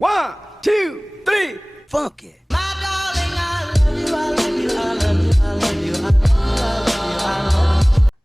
One, two, three, funky.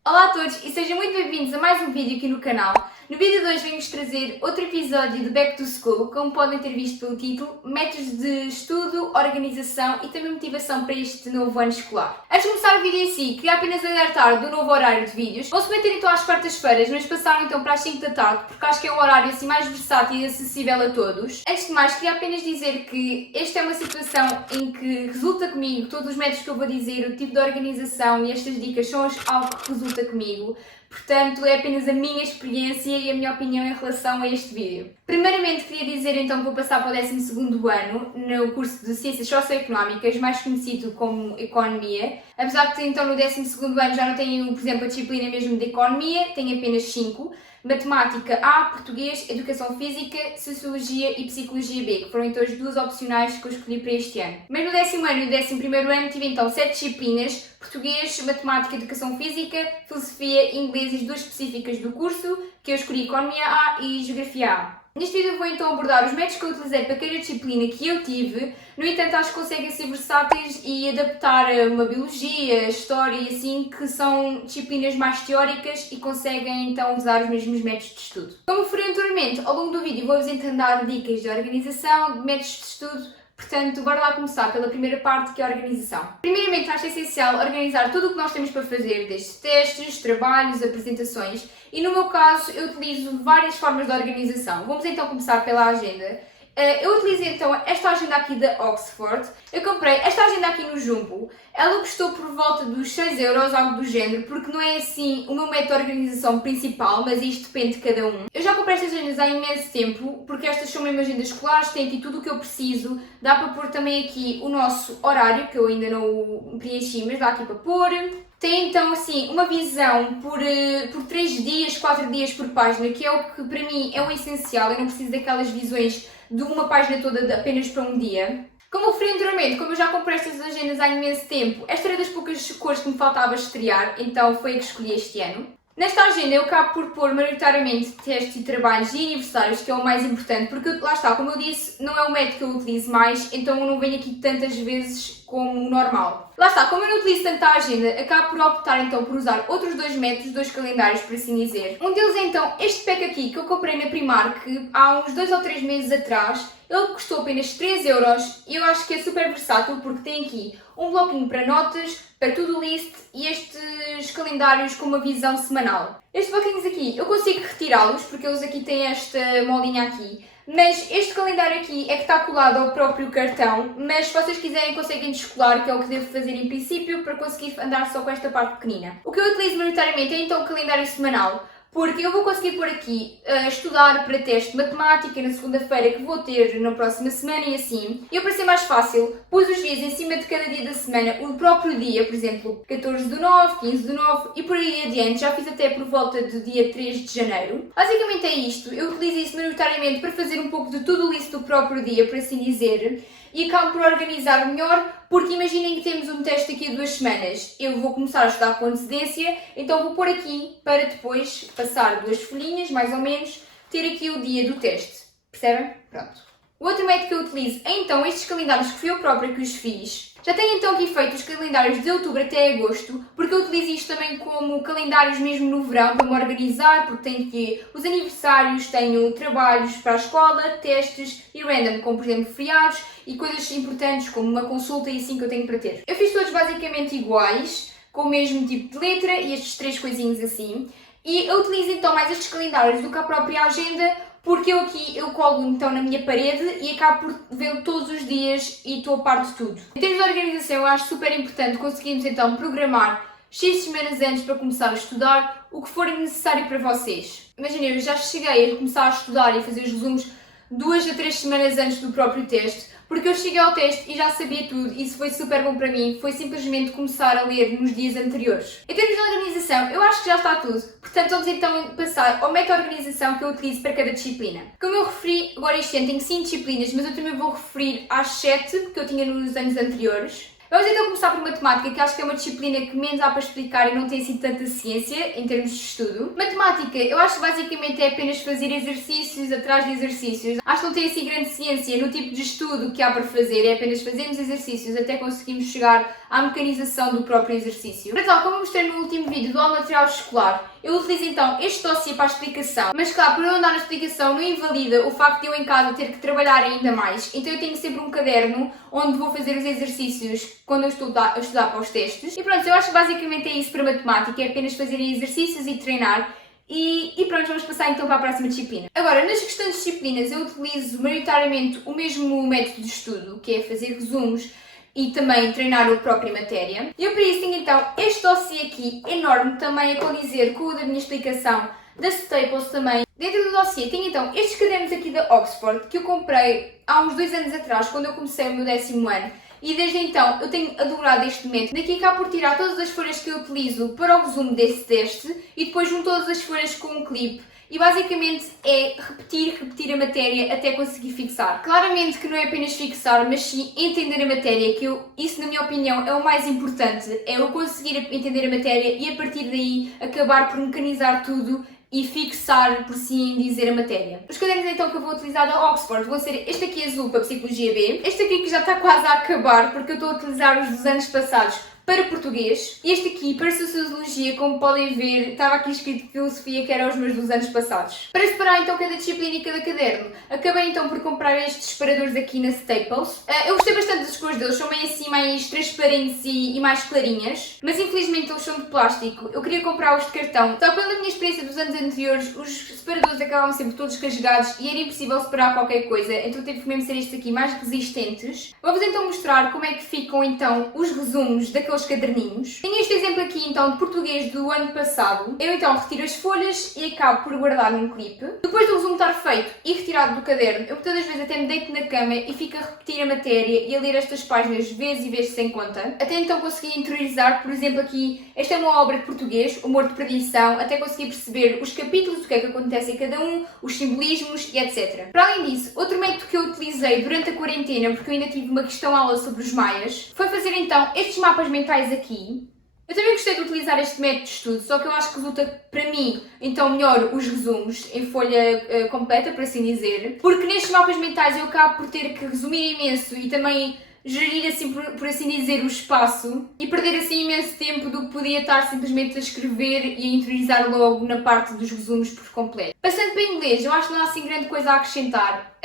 Olá a todos e sejam muito bem-vindos a mais um vídeo aqui no canal. No vídeo de hoje venho-vos trazer outro episódio de Back to School, como podem ter visto pelo título, métodos de estudo, organização e também motivação para este novo ano escolar. Antes de começar o vídeo em si, queria apenas alertar do novo horário de vídeos. Vão-se meter então às quartas-feiras, mas passaram então para as 5 da tarde, porque acho que é um horário assim mais versátil e acessível a todos. Antes de mais, queria apenas dizer que esta é uma situação em que resulta comigo, todos os métodos que eu vou dizer, o tipo de organização e estas dicas são algo que resulta comigo. Portanto, é apenas a minha experiência e a minha opinião em relação a este vídeo. Primeiramente, queria dizer então que vou passar para o 12º ano no curso de Ciências Socioeconómicas, mais conhecido como Economia. Apesar de então no 12º ano já não tenho, por exemplo, a disciplina mesmo de Economia, tenho apenas 5. Matemática A, Português, Educação Física, Sociologia e Psicologia B, que foram então as duas opcionais que eu escolhi para este ano. Mas no 10º ano e no 11º ano tive então 7 disciplinas: Português, Matemática, Educação Física, Filosofia, Inglês e as duas específicas do curso, que eu escolhi Economia A e Geografia A. Neste vídeo vou então abordar os métodos que eu utilizei para cada disciplina que eu tive. No entanto, acho que conseguem ser versáteis e adaptar a uma biologia, história e assim, que são disciplinas mais teóricas e conseguem então usar os mesmos métodos de estudo. Como referi anteriormente, ao longo do vídeo vou-vos então dar dicas de organização, de métodos de estudo. Portanto, bora lá começar pela primeira parte, que é a organização. Primeiramente, acho essencial organizar tudo o que nós temos para fazer, desde testes, trabalhos, apresentações, e no meu caso eu utilizo várias formas de organização. Vamos então começar pela agenda. Eu utilizei então esta agenda aqui da Oxford. Eu comprei esta agenda aqui no Jumbo. Ela custou por volta dos 6€, algo do género, porque não é assim o meu método de organização principal, mas isto depende de cada um. Eu já comprei estas agendas há imenso tempo, porque estas são mesmo agendas escolares, tem aqui tudo o que eu preciso. Dá para pôr também aqui o nosso horário, que eu ainda não preenchi, mas dá aqui para pôr. Tem então assim uma visão por 3 dias, 4 dias por página, que é o que para mim é o essencial. Eu não preciso daquelas visões de uma página toda apenas para um dia. Como eu referi anteriormente, como eu já comprei estas agendas há imenso tempo, esta era das poucas cores que me faltava estrear, então foi a que escolhi este ano. Nesta agenda eu acabo por pôr maioritariamente testes e trabalhos e aniversários, que é o mais importante, porque lá está, como eu disse, não é o método que eu utilizo mais, então eu não venho aqui tantas vezes como o normal. Lá está, como eu não utilizo tanta agenda, acabo por optar então por usar outros dois métodos, dois calendários, por assim dizer. Um deles é então este pack aqui, que eu comprei na Primark há uns 2 ou 3 meses atrás. Ele custou apenas 3€ e eu acho que é super versátil, porque tem aqui um bloquinho para notas, para to-do list e estes calendários com uma visão semanal. Estes bloquinhos aqui eu consigo retirá-los, porque eles aqui têm esta molinha aqui. Mas este calendário aqui é que está colado ao próprio cartão, mas se vocês quiserem conseguem descolar, que é o que devo fazer em princípio, para conseguir andar só com esta parte pequenina. O que eu utilizo maioritariamente é então o calendário semanal, porque eu vou conseguir pôr aqui estudar para teste de matemática na segunda-feira que vou ter na próxima semana e assim. E para ser mais fácil, pus os dias em cima de cada dia da semana, o próprio dia, por exemplo, 14/9, 15/9 e por aí adiante. Já fiz até por volta do dia 3 de janeiro. Basicamente é isto. Eu utilizo isso maioritariamente para fazer um pouco de to-do list do próprio dia, por assim dizer. E acabo por organizar melhor, porque imaginem que temos um teste daqui a 2 semanas. Eu vou começar a estudar com antecedência, então vou pôr aqui para depois passar 2 folhinhas, mais ou menos, ter aqui o dia do teste. Percebem? Pronto. O outro método que eu utilizo é então estes calendários que fui eu própria que os fiz. Já tenho então aqui feito os calendários de outubro até agosto, porque eu utilizo isto também como calendários mesmo no verão, para me organizar, porque tenho aqui os aniversários, tenho trabalhos para a escola, testes e random, como por exemplo feriados e coisas importantes como uma consulta e assim que eu tenho para ter. Eu fiz todos basicamente iguais, com o mesmo tipo de letra e estes 3 coisinhos assim. E eu utilizo então mais estes calendários do que a própria agenda, porque eu colo então na minha parede e acabo por vê-lo todos os dias e estou a par de tudo. Em termos de organização, eu acho super importante conseguirmos então programar X semanas antes para começar a estudar o que for necessário para vocês. Imaginem, eu já cheguei a começar a estudar e a fazer os resumos 2 a 3 semanas antes do próprio teste, porque eu cheguei ao teste e já sabia tudo, e isso foi super bom para mim, foi simplesmente começar a ler nos dias anteriores. Em termos de organização, eu acho que já está tudo, portanto vamos então passar ao método de organização que eu utilizo para cada disciplina. Como eu referi, agora este ano tenho 5 disciplinas, mas eu também vou referir às 7 que eu tinha nos anos anteriores. Vamos então começar por matemática, que acho que é uma disciplina que menos há para explicar e não tem assim tanta ciência em termos de estudo. Matemática, eu acho que basicamente é apenas fazer exercícios atrás de exercícios. Acho que não tem assim grande ciência no tipo de estudo que há para fazer, é apenas fazermos exercícios até conseguirmos chegar à mecanização do próprio exercício. Para tal, como eu mostrei no último vídeo do material escolar, eu utilizo então este dossiê para a explicação, mas claro, por eu andar na explicação não invalida o facto de eu em casa ter que trabalhar ainda mais, então eu tenho sempre um caderno onde vou fazer os exercícios quando eu estou a estudar para os testes. E pronto, eu acho que basicamente é isso para matemática, é apenas fazerem exercícios e treinar. E pronto, vamos passar então para a próxima disciplina. Agora, nas restantes disciplinas eu utilizo maioritariamente o mesmo método de estudo, que é fazer resumos e também treinar a própria matéria. E eu para isso tenho então este dossiê aqui, enorme, também a condizer com o da minha explicação da Staples também. Dentro do dossiê tenho então estes cadernos aqui da Oxford, que eu comprei há uns 2 anos atrás, quando eu comecei o meu 10º ano. E desde então eu tenho adorado este método. Daqui cá por tirar todas as folhas que eu utilizo para o resumo desse teste e depois junto todas as folhas com um clipe. E basicamente é repetir a matéria até conseguir fixar. Claramente que não é apenas fixar, mas sim entender a matéria, que isso na minha opinião é o mais importante. É eu conseguir entender a matéria e a partir daí acabar por mecanizar tudo e fixar, por assim dizer, a matéria. Os cadernos então que eu vou utilizar da Oxford vão ser este aqui azul para Psicologia B, este aqui que já está quase a acabar porque eu estou a utilizar os dos anos passados para português, e este aqui para Sociologia, como podem ver, estava aqui escrito Filosofia, que eram os meus dos anos passados. Para separar então cada disciplina e cada caderno, acabei então por comprar estes separadores aqui na Staples. Eu gostei bastante das cores deles, são bem assim mais transparentes e mais clarinhas, mas infelizmente eles são de plástico. Eu queria comprar os de cartão, só que pela minha experiência dos anos anteriores, os separadores acabavam sempre todos rasgados e era impossível separar qualquer coisa, então tive que mesmo ser estes aqui mais resistentes. Vou-vos então mostrar como é que ficam então os resumos daqueles caderninhos. Tenho este exemplo aqui então de português do ano passado. Eu então retiro as folhas e acabo por guardar num clipe. Depois do resumo estar feito e retirado do caderno, eu muitas das vezes até me deito na cama e fico a repetir a matéria e a ler estas páginas vezes e vezes sem conta. Até então consegui interiorizar, por exemplo aqui, esta é uma obra de português, Humor de Perdição, até consegui perceber os capítulos, o que é que acontece em cada um, os simbolismos e etc. Para além disso, outro método que eu utilizei durante a quarentena, porque eu ainda tive uma questão-aula sobre os maias, foi fazer então estes mapas mentais aqui. Eu também gostei de utilizar este método de estudo, só que eu acho que resulta para mim então melhor os resumos em folha completa, por assim dizer, porque nestes mapas mentais eu acabo por ter que resumir imenso e também gerir assim, por assim dizer, o espaço e perder assim imenso tempo do que podia estar simplesmente a escrever e a interiorizar logo na parte dos resumos por completo. Passando para inglês, eu acho que não há assim grande coisa a acrescentar,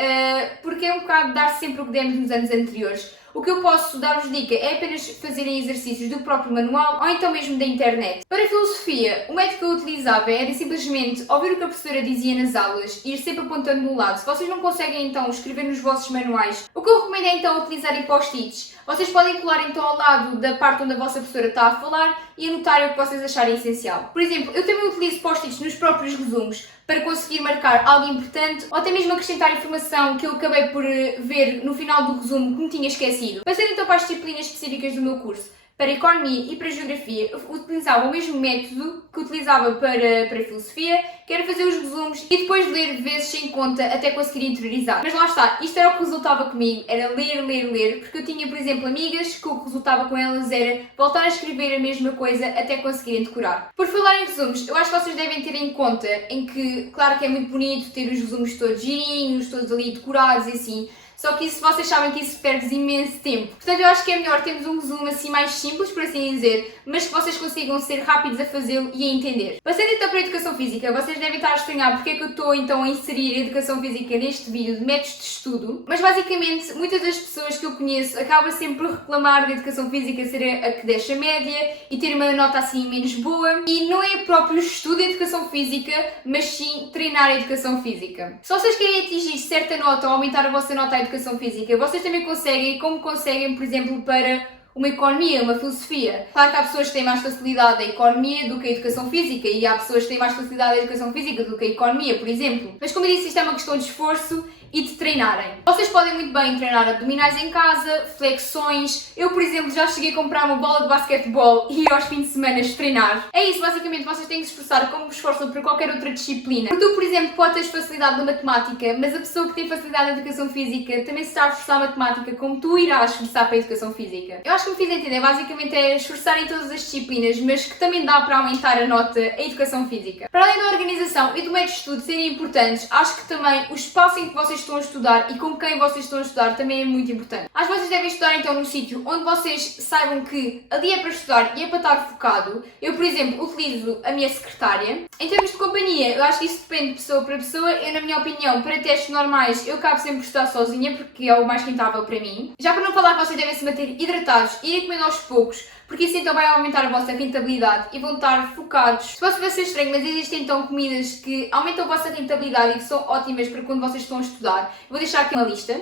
porque é um bocado dar sempre o que demos nos anos anteriores. O que eu posso dar-vos dica é apenas fazerem exercícios do próprio manual ou então mesmo da internet. Para filosofia, o método que eu utilizava era simplesmente ouvir o que a professora dizia nas aulas e ir sempre apontando no lado. Se vocês não conseguem então escrever nos vossos manuais, o que eu recomendo é então utilizarem post-its. Vocês podem colar então ao lado da parte onde a vossa professora está a falar e anotarem o que vocês acharem essencial. Por exemplo, eu também utilizo post-its nos próprios resumos para conseguir marcar algo importante ou até mesmo acrescentar informação que eu acabei por ver no final do resumo que me tinha esquecido. Passando então para as disciplinas específicas do meu curso. Para Economia e para Geografia, eu utilizava o mesmo método que utilizava para Filosofia, que era fazer os resumos e depois ler vezes sem conta até conseguir interiorizar. Mas lá está, isto era o que resultava comigo, era ler, porque eu tinha, por exemplo, amigas que o que resultava com elas era voltar a escrever a mesma coisa até conseguirem decorar. Por falar em resumos, eu acho que vocês devem ter em conta em que, claro que é muito bonito ter os resumos todos girinhos, todos ali decorados e assim, só que isso, vocês sabem que isso perde imenso tempo. Portanto, eu acho que é melhor termos um resumo assim mais simples, por assim dizer, mas que vocês consigam ser rápidos a fazê-lo e a entender. Passando então para a Educação Física, vocês devem estar a estranhar porque é que eu estou então a inserir a Educação Física neste vídeo de métodos de estudo, mas basicamente muitas das pessoas que eu conheço acabam sempre por reclamar da Educação Física ser a que deixa média e ter uma nota assim menos boa, e não é próprio estudo da Educação Física, mas sim treinar a Educação Física. Se vocês querem atingir certa nota ou aumentar a vossa nota à Educação Física, vocês também conseguem, como conseguem, por exemplo, para uma economia, uma filosofia. Claro que há pessoas que têm mais facilidade a economia do que a educação física e há pessoas que têm mais facilidade a educação física do que a economia, por exemplo. Mas como eu disse, isto é uma questão de esforço e de treinarem. Vocês podem muito bem treinar abdominais em casa, flexões. Eu, por exemplo, já cheguei a comprar uma bola de basquetebol e ir aos fins de semana treinar. É isso, basicamente, vocês têm que se esforçar como vos esforçam para qualquer outra disciplina. Porque tu, por exemplo, pode ter facilidade na matemática, mas a pessoa que tem facilidade na educação física também se está a esforçar na matemática como tu irás esforçar para a educação física. Eu acho que me fiz entender, basicamente é esforçar em todas as disciplinas, mas que também dá para aumentar a nota em educação física. Para além da organização e do método de estudo serem importantes, acho que também o espaço em que vocês estão a estudar e com quem vocês estão a estudar também é muito importante. Acho que vocês devem estudar então num sítio onde vocês saibam que ali é para estudar e é para estar focado. Eu, por exemplo, utilizo a minha secretária. Em termos de companhia, eu acho que isso depende de pessoa para pessoa. Eu, na minha opinião, para testes normais, eu acabo sempre por estudar sozinha porque é o mais rentável para mim. Já para não falar que vocês devem se manter hidratados e ir comendo aos poucos, porque isso então vai aumentar a vossa rentabilidade e vão estar focados. Se posso parecer estranho, mas existem então comidas que aumentam a vossa rentabilidade e que são ótimas para quando vocês estão a estudar. Vou deixar aqui uma lista.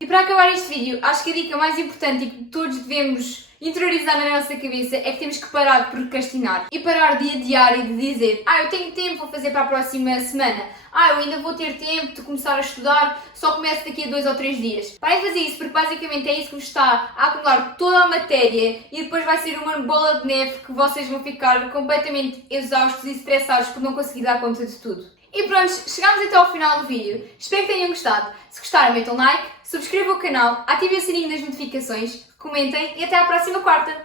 E para acabar este vídeo, acho que a dica mais importante e que todos devemos interiorizar na nossa cabeça é que temos que parar de procrastinar e parar de adiar e de dizer eu tenho tempo, vou fazer para a próxima semana. Eu ainda vou ter tempo de começar a estudar, só começo daqui a 2 ou 3 dias. Parem de fazer isso, porque basicamente é isso que vos está a acumular toda a matéria e depois vai ser uma bola de neve que vocês vão ficar completamente exaustos e estressados por não conseguir dar conta de tudo. E pronto, chegámos até ao final do vídeo. Espero que tenham gostado. Se gostaram, metam like, subscrevam o canal, ativem o sininho das notificações, comentem e até à próxima quarta!